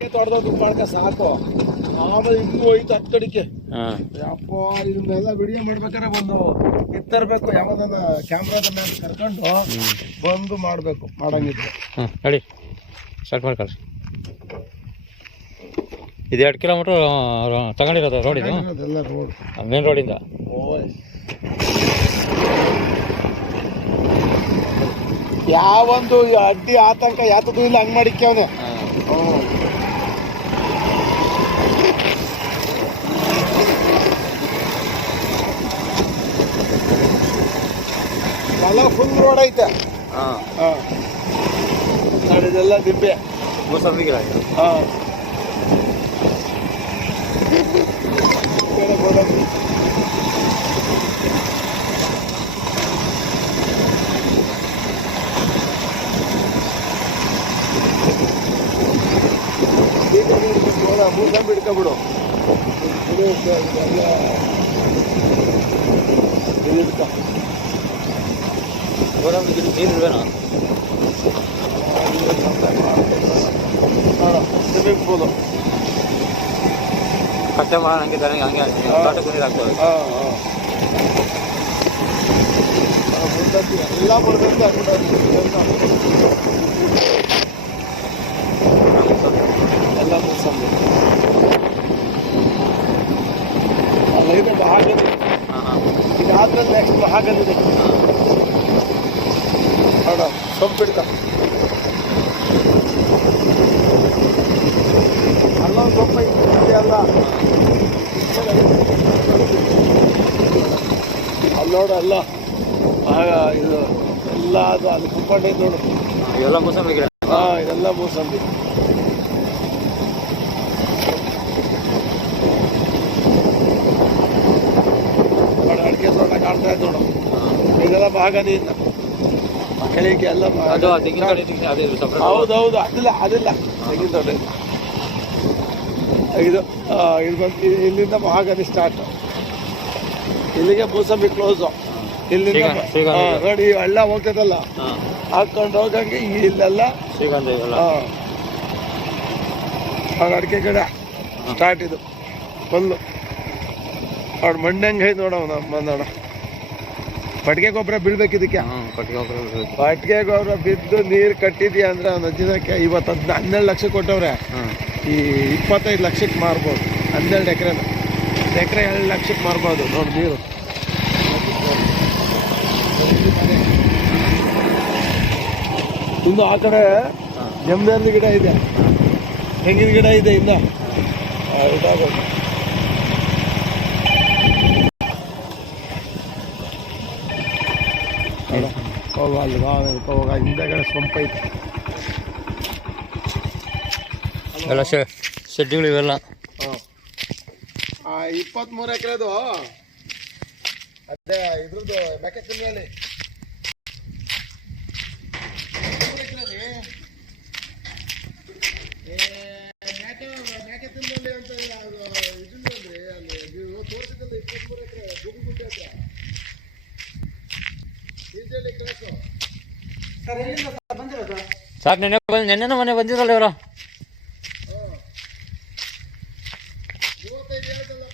ತೊಡ್ದೋದು ಮಾಡ್ಕ ಸಾಕು. ಆಮೇಲೆ ಇನ್ನೂ ಹೋಯ್ತು ಹತ್ತು ಕಡಿಕೆ. ಅಪ್ಪ ಇದನ್ನೆಲ್ಲ ವಿಡಿಯೋ ಮಾಡ್ಬೇಕಾದ್ರೆ ಒಂದು ಎತ್ತರ್ಬೇಕು, ಯಾವ್ದನ್ನ ಕ್ಯಾಮ್ರಾದ ಮೇಲೆ ಕರ್ಕೊಂಡು ಬಂದು ಮಾಡ್ಬೇಕು. ಮಾಡಂಗಿದ್ರೆ ಹೇಳಿ ಸ್ಟಾರ್ಟ್ ಮಾಡಿ ಕಳ್ಸಿ. ಇದು 2 ಕಿಲೋಮೀಟರ್ ತಗೊಂಡಿರೋದು ರೋಡ್ ಇದು, ಅದೆಲ್ಲ ರೋಡ್ ಮೇನ್ ರೋಡಿಂದ. ಯಾವೊಂದು ಅಡ್ಡಿ ಆತಂಕ ಯಾತದು ಇಲ್ಲ, ಹಂಗ್ ಮಾಡಿಕ್ಕೆ ಅವನು. ಎಲ್ಲ ಫುಲ್ ರೋಡ್ ಐತೆ. ಇದೆಲ್ಲ ದಿಬ್ಬೆ ಮೂಸಂಬಿ ಗಿಡ. ಮೂಸಂಬಿ ಹಿಡ್ಕೊಬಿಡು. ನೀರಿಲ್ವೇನೋ ಸ್ವಿಮ್ಮಿಂಗ್ ಪೂಲು ಕಟ್ಟೆ ಮಾಡೋಣ ಹಂಗೆ ಹಂಗೆ ತೋಟಕ್ಕೆ ನೀರು ಆಗ್ತದೆ. ಎಲ್ಲ ಬರಬೇಕು. ಎಲ್ಲ ಮೂಸಂಬಿ ಅಲ್ಲ, ಇದು ಮಹಾಗನಿ. ಇದಾದ್ಮೇಲೆ ನೆಕ್ಸ್ಟ್ ಮಹಾಗನಿ ನೋಡ, ಸೊಂಪಿಡ್ತ ಅಲ್ಲೊಂದು ಸೊಪ್ಪ ಅಲ್ಲ, ಅಲ್ಲಿ ನೋಡು ಅಲ್ಲ ಇದು ಎಲ್ಲ ಅದು ಕುತ್ಕೊಂಡೈತೆ ನೋಡು. ಇವೆಲ್ಲ ಮೂಸಂಬಿ ಗಿಡ. ಇದೆಲ್ಲ ಮೂಸಂಬಿ. ಅಡಿಕೆ ತೋಟ ಕಾಣ್ತಾ ಇದ್ದು ನೋಡು, ಇದೆಲ್ಲ ಮಹಾಗನಿಯಿಂದ ಕೆಳಗೆ ಎಲ್ಲ. ಹೌದೌದು, ಅದಿಲ್ಲ ತೆಂಗಿನ ತೋಟ ಇದು. ಇದು ಬಂದು ಇಲ್ಲಿಂದ ಮಹಾಗನಿ ಸ್ಟಾರ್ಟ್, ಇಲ್ಲಿಗೆ ಮೂಸಂಬಿ ಕ್ಲೋಸು. ಇಲ್ಲಿಂದ ನೋಡಿ ಹಳ್ಳ ಹೋಗ್ತದಲ್ಲ, ಹಾಕೊಂಡು ಹೋಗಂಗೆ ಇಲ್ಲೆಲ್ಲ ಅಡಿಕೆ ಗಿಡ ಸ್ಟಾರ್ಟ್. ಇದು ಫುಲ್ಲು ಅವ್ರು ಮಣ್ಣಂಗೆ ಐತೆ ನೋಡವ. ನೋಡ, ಪಟ್ಟಿಗೆ ಗೊಬ್ಬರ ಬೀಳ್ಬೇಕು ಇದಕ್ಕೆ. ಪಟ್ಟಿಗೆ ಗೊಬ್ಬರ ಬಿದ್ದು ನೀರು ಕಟ್ಟಿದ್ಯಾ ಅಂದ್ರೆ ಒಂದು ದಿನಕ್ಕೆ ಇವತ್ತು 12 ಲಕ್ಷ ಕೊಟ್ಟವ್ರೆ. ಈ 25 ಲಕ್ಷಕ್ಕೆ ಮಾರ್ಬೋದು. 12 ಎಕರೆ 2 ಲಕ್ಷಕ್ಕೆ ಮಾರ್ಬೋದು ನೋಡಿ ನೀರು. ಇನ್ನು ಆ ಕಡೆ ಜಮದಾರದ ಗಿಡ ಇದೆ, ತೆಂಗಿನ ಗಿಡ ಇದೆ. ಇನ್ನ ಇದಾಗೋದು ಹೋಗ ಹಿಂದಗಡೆ ಸೊಂಪ ಐತೆ. ಎಲ್ಲ ಶೆಡ್ಡಿಗಳು ಇವೆಲ್ಲ 23 ಎಕರೆದು. ಅದೇ ಇದ್ರದ್ದು ಮೆಕ್ಕೆ ತಿಂಗಳಲ್ಲಿ ಮೇಕೆ ತಿಂದಲ್ಲಿ ಅಂತ ಇದಿಲ್ವಲ್ರಿ, ಅಲ್ಲಿ ನೀವು ತೋರಿಸಿದ್ದಲ್ಲ 23 ಎಕರೆ ಗುಡ್ಡೆ ಹತ್ರ ಬೀಜಲ್ಲಿ ಕ್ರಾಸು. ಸರ್ ಎಲ್ಲಿಂದ ಬಂದಿರೋದು? ಸರ್ ನೆನ್ನೆ ಮನೆ ಬಂದಿರಲ್ಲ ಇವರು. 35 ಹೇಳ್ತಲ್ಲ.